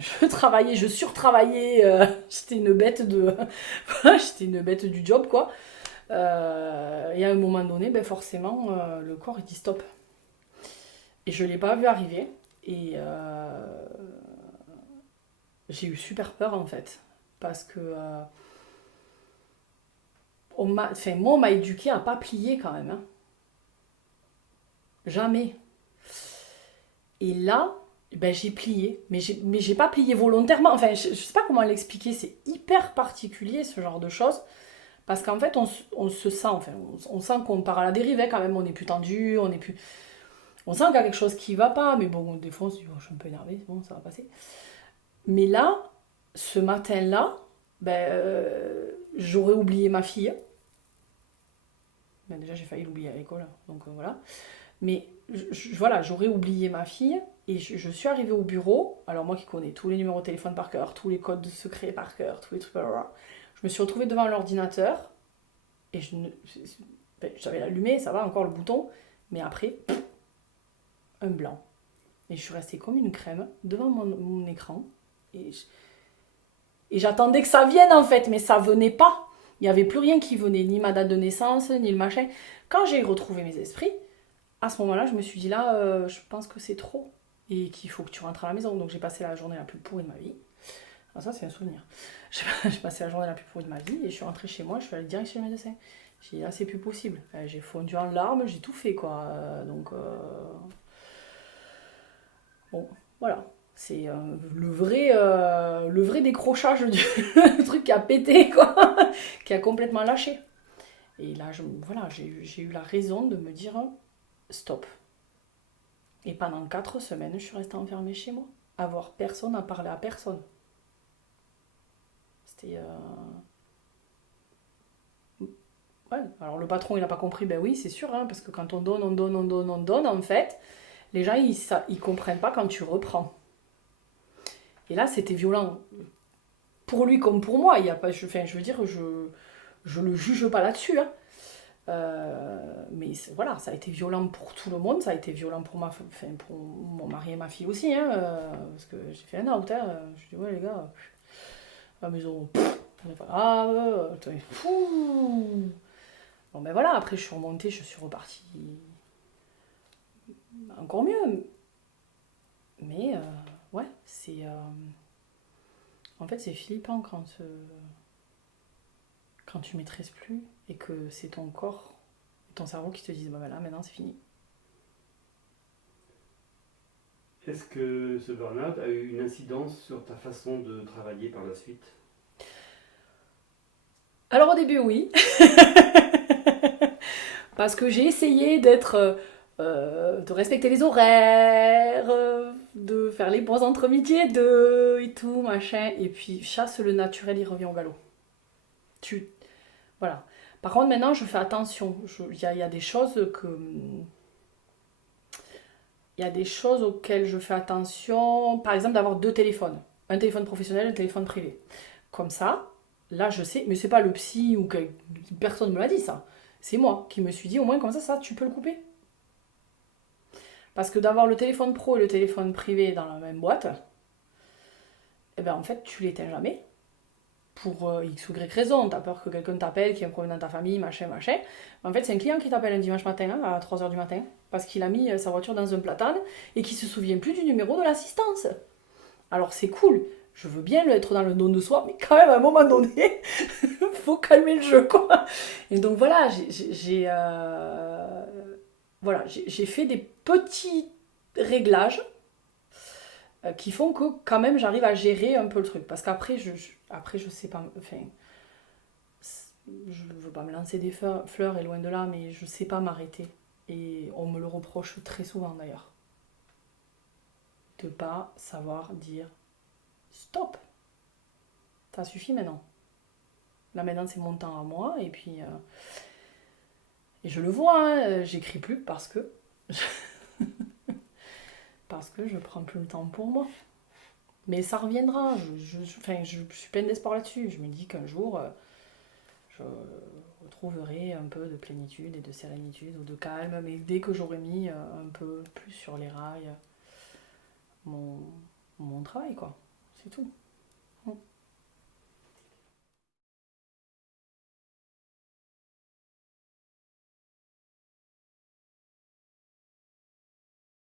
Je travaillais, je surtravaillais, j'étais une bête de... j'étais une bête du job, quoi. Et à un moment donné, ben forcément, le corps, il dit stop. Et je ne l'ai pas vu arriver. Et j'ai eu super peur, en fait. Parce que enfin, moi, on m'a éduqué à pas plier, quand même. Hein. Jamais. Et là, ben, j'ai plié. Mais j'ai pas plié volontairement. Enfin, je sais pas comment l'expliquer. C'est hyper particulier, ce genre de choses. Parce qu'en fait, on se sent, enfin, on sent qu'on part à la dérive hein, quand même, on est plus tendu, on est plus... On sent qu'il y a quelque chose qui va pas, mais bon, des fois on se dit, bon, je suis un peu énervée, bon, ça va passer. Mais là, ce matin-là, ben, j'aurais oublié ma fille. Ben, déjà, j'ai failli l'oublier à l'école, donc voilà. Mais voilà, j'aurais oublié ma fille, et je suis arrivée au bureau, alors moi qui connais tous les numéros de téléphone par cœur, tous les codes secrets par cœur, tous les trucs, blablabla. Je me suis retrouvée devant l'ordinateur, et ben, j'avais allumé, ça va, encore le bouton, mais après, un blanc. Et je suis restée comme une crème devant mon écran. Et, et j'attendais que ça vienne en fait, mais ça venait pas. Il n'y avait plus rien qui venait, ni ma date de naissance, ni le machin. Quand j'ai retrouvé mes esprits, à ce moment-là, je me suis dit là, je pense que c'est trop. Et qu'il faut que tu rentres à la maison. Donc j'ai passé la journée la plus pourrie de ma vie. Ah, ça, c'est un souvenir. J'ai passé la journée la plus pourrie de ma vie et je suis rentrée chez moi, je suis allée direct chez le médecin. J'ai dit là, c'est plus possible. J'ai fondu en larmes, j'ai tout fait quoi. Bon, voilà. C'est le vrai décrochage du le truc qui a pété, quoi. Qui a complètement lâché. Et là, voilà, j'ai eu la raison de me dire stop. Et pendant 4 semaines, je suis restée enfermée chez moi. À voir personne, à parler à personne. C'était. Ouais. Alors le patron, il n'a pas compris, ben oui, c'est sûr, hein, parce que quand on donne, on donne, on donne, on donne, en fait, les gens, ils comprennent pas quand tu reprends. Et là, c'était violent. Pour lui comme pour moi, il y a pas, enfin, je veux dire, je le juge pas là-dessus. Hein. Mais voilà, ça a été violent pour tout le monde, ça a été violent pour enfin, pour mon mari et ma fille aussi, hein, parce que j'ai fait un out. Hein, je dis ouais les gars, à la maison, on n'est pas grave, attendez, fou. Bon ben voilà, après je suis remontée, je suis repartie encore mieux. Mais ouais, c'est en fait c'est flippant quand tu maîtrises plus et que c'est ton corps, ton cerveau qui te disent bah voilà maintenant c'est fini. Est-ce que ce burn-out a eu une incidence sur ta façon de travailler par la suite? Alors au début oui, parce que j'ai essayé de respecter les horaires, de faire les pauses entre midi et deux et tout machin, et puis chasse le naturel, il revient au galop. Tu voilà. Par contre maintenant je fais attention. Il y a des choses que il y a des choses auxquelles je fais attention. Par exemple d'avoir deux téléphones, un téléphone professionnel, un téléphone privé. Comme ça, là je sais, mais c'est pas le psy ou que personne me l'a dit ça. C'est moi qui me suis dit au moins comme ça tu peux le couper. Parce que d'avoir le téléphone pro et le téléphone privé dans la même boîte, eh ben en fait, tu l'éteins jamais. Pour X ou Y raison. T'as peur que quelqu'un t'appelle, qu'il y ait un problème dans ta famille, machin, machin. Mais en fait, c'est un client qui t'appelle un dimanche matin hein, à 3 heures du matin. Parce qu'il a mis sa voiture dans un platane et qui se souvient plus du numéro de l'assistance. Alors c'est cool. Je veux bien être dans le don de soi, mais quand même à un moment donné, faut calmer le jeu, quoi. Et donc voilà, voilà, j'ai fait des petits réglages qui font que quand même j'arrive à gérer un peu le truc. Parce qu'après, après, je sais pas. Enfin, je veux pas me lancer des fleurs et loin de là, mais je sais pas m'arrêter. Et on me le reproche très souvent d'ailleurs. De pas savoir dire stop. Ça suffit maintenant. Là maintenant c'est mon temps à moi et puis et je le vois, hein, j'écris plus parce que je prends plus le temps pour moi. Mais ça reviendra. Enfin, je suis pleine d'espoir là-dessus. Je me dis qu'un jour, je retrouverai un peu de plénitude et de sérénitude ou de calme. Mais dès que j'aurai mis un peu plus sur les rails mon, mon travail, quoi. C'est tout.